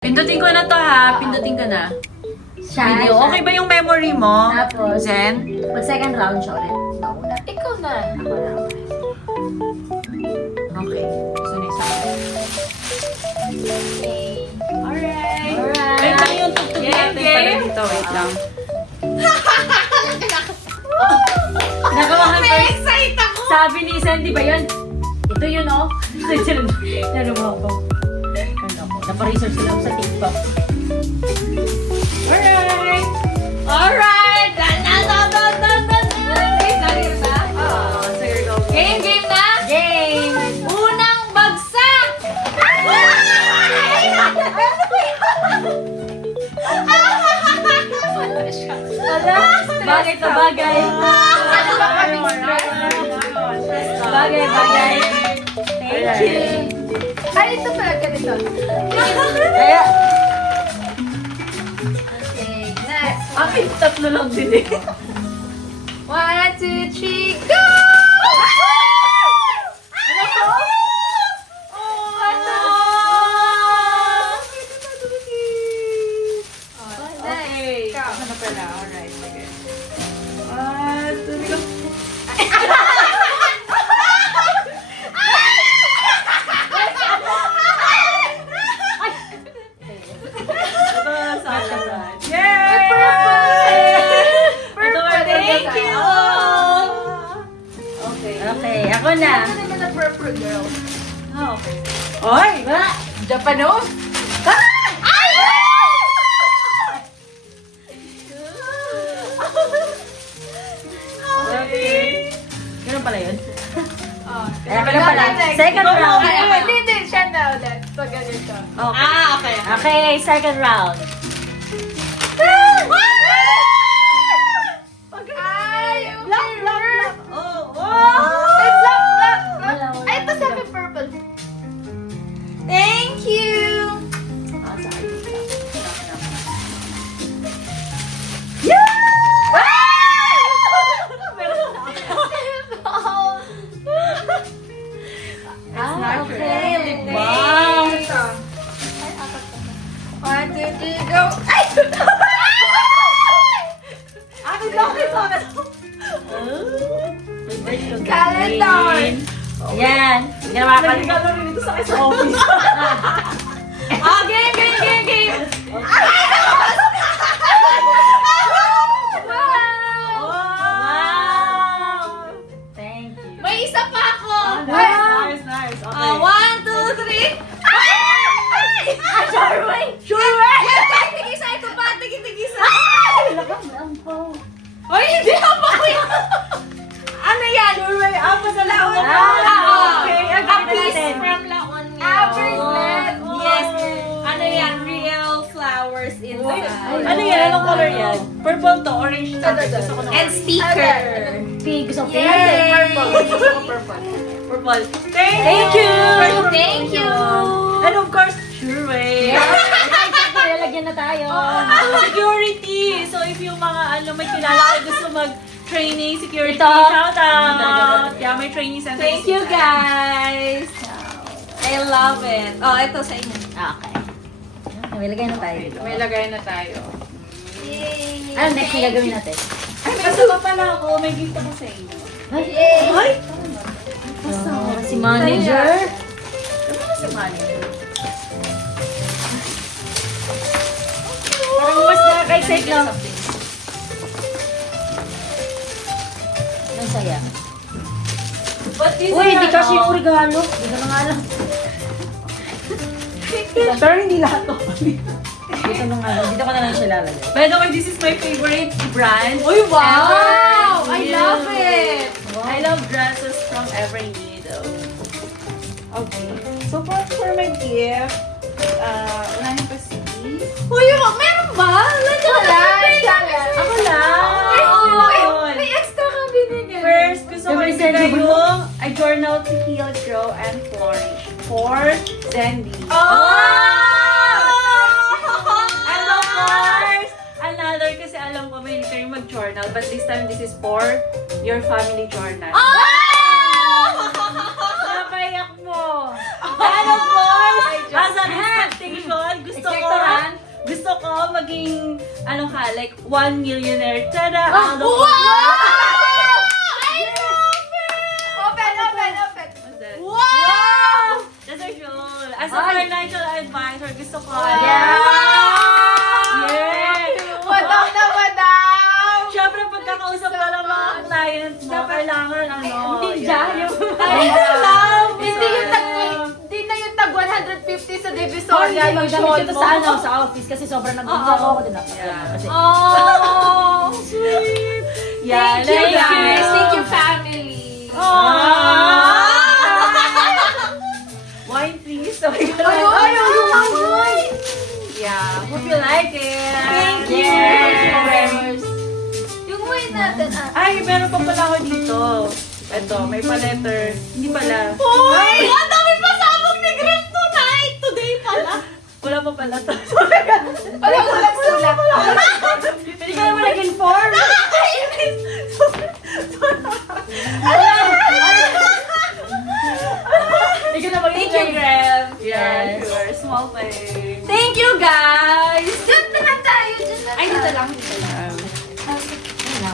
Pindutin ko na to ha. Pindutin ko na. Video. Okay ba yung memory mo? Tapos, Zen? pag second round siya ulit. Mauna. Ikaw na. Ako na. Okay. Gusto na isa. Okay. Alright. Alright. Wait lang yung tugtog natin pala dito. Wait lang. Nagawa ka first. Excited ako! Sabi ni Sandy ba yun? Ito yun, oh. Narumaw ko. Ano ko? Napa-research sila ako sa TikTok. Alright. Alright! Okay, sorry na. Oh, so here go. Game na? Game! Unang bagsak! Bagay to bagay. Bagay, bagay. Thank you. Ay, ito pala ganito. Kaya, Okay, next. Akin, tatlo lang din eh. 1, 2, 3, go! Ano to? Oh, ano? Okay. Ikaw. Ano na pala? Alright, sige. Tuloy ko. Ito na sa akin. Yay! Ito na, thank you! Okay. okay, ako na. Ano naman ang purple girl? Oh, okay. Oy! Ba? Japanos? Okay. Ganun pala yun? Oh, Kaya pala pala. Second round. Hindi, siya na ulit. So, ganito. Okay. Okay. Okay, second round. Ay, Black, black, black. Oh, oh! Ay, black, black, black. Wala, wala. Ay, ito sa akin purple. Thank you. Ah, sorry. Ah, okay. Lip balm. Ito. Ay, apat na. 1, 2, 3, go. Ay! Akin lang kayo sa akin. Calendar. Yan. Ginawa ka. Nagigalo rin ito sa akin sa office. Game, game, game, game! Wow! Thank you. May isa pa ako. Nice, nice. Okay. 1, 2, 3. Ay! Sure way! Sure way! Tigisa, ito pa. Tigisa. Ang po. Ay, hindi ako yun. Ano yan? Sure way. Apat na lang. Okay, A agad piece natin. from La Union. bracelet. Yes. Ano yan? Real flowers inside. Ano yan? Anong color yan? Purple to, orange to. Gusto ko ng And orange. sticker. Pink. Gusto ko pink. Yes. Purple. Gusto ko purple. Purple. Thank you! Thank you. And of course, sure way. Lalagyan na tayo. Security! So if yung mga may kilala kayo gusto mag-training, security, Ito. shout out! Yeah, may training center. Thank you, guys. I love it. Oh, ito sa inyo. Okay. May lagay na tayo. May lagay na tayo. Yay! Ano next na gagawin natin? Ay, may kasama pala ako. May gift ako sa inyo. Ay! Ay! Si manager. Ano ba si manager? Parang mas nakaka-excite lang. Ang saya. But this Uy, is hindi ano? kasi yung regalo. Hindi ko na nga alam. Pero hindi lahat to. Dito na nga alam. Dito ko na lang siya lalagay. By the way, this is my favorite brand. Uy, wow! Ever I Needle. love it! I love dresses from Every Needle. Okay. So for my gift, unahin pa si... Uy, meron ba? Challenge! Ako lang! May extra ka binigyan. First, gusto ko Sabi ibigay Sandy, yung A Journal to Heal, Grow, and Flourish for Zendy. Oh! And of course, another kasi alam ko may kayo mag-journal, but this time this is for your family journal. Napayak mo. And of course, as an expectation, gusto ko Gusto ko maging, ano ka, like, 1 millionaire. Tada! Ah, Aldo. Wow! I love it! Open, open, open. What's that? Wow! That's our goal. As a Ay. financial advisor, gusto ko. Wow! Yeah! Madam na madam! Siyempre, pagkakausap ka ng mga clients mo, kailangan ano. Ninja, yung... I love it! Hindi na yung tag 150 sa Divisoria, yung Magdamit shawl ito mo. sa ano, sa office kasi sobrang nag-enjoy Oo. ako din ako. Yeah. Kasi, Oh, sweet! Yeah, Thank you like guys! it. Thank you family! Ah! Wine please. So, yeah, hope you like it. Thank you! Yes. Yung wine natin, Ay, meron pa pala ako dito. Ito, may pa-letter. Hindi pala. Uy! Ang dami pasabog ni Greg tonight! Today pala! Wala pa pala to. Walang sulat. Hindi ka naman nag-inform. Ikaw na Thank you, Greg. Yeah, sure. Small thing. Thank you, guys!